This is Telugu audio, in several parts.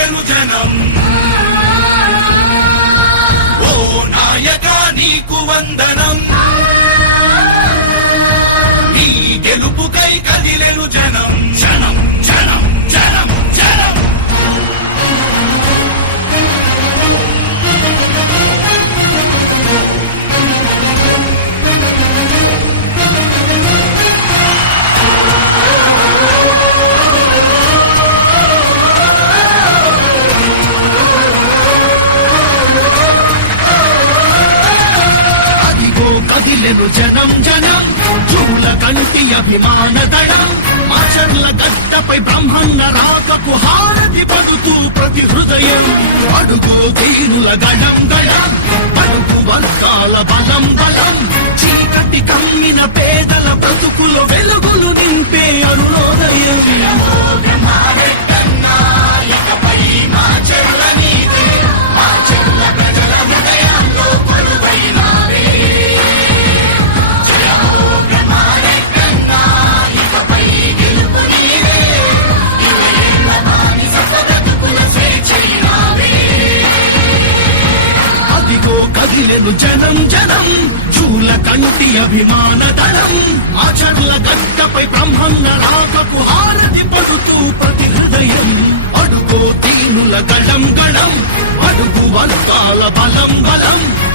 జను జనం. ఓ నాయక నీకు వందనం. కదిలెను జనం జనం చూల కంటి అభిమాన దళం ఆచర్ల గట్టపై బ్రహ్మన్న రాకపు హారతి పడుతూ ప్రతి హృదయం అడుగు తీరుల గడం గడం అడుగు వర్గాల బలం బలం చీకటి కమ్మిన పేదల బ్రతుకులో కదిలెను జనం జనం. చూల కంటి అభిమాన దళం ఆచర్ల గట్టపై బ్రహ్మన్న రాకపు హారతి పడుతూ ప్రతి హృదయం. అడుగో తీనుల గళం గళం. అడుగు వర్గాల బలం బలం.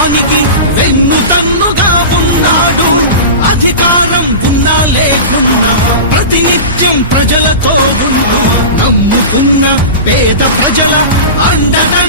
నమ్మకానికి వెన్నుతన్నుగా ఉన్నాడు. అధికారం ఉన్నా లేకున్నా ప్రతినిత్యం ప్రజలతో ఉన్న నమ్ముకున్న పేద ప్రజల అండగా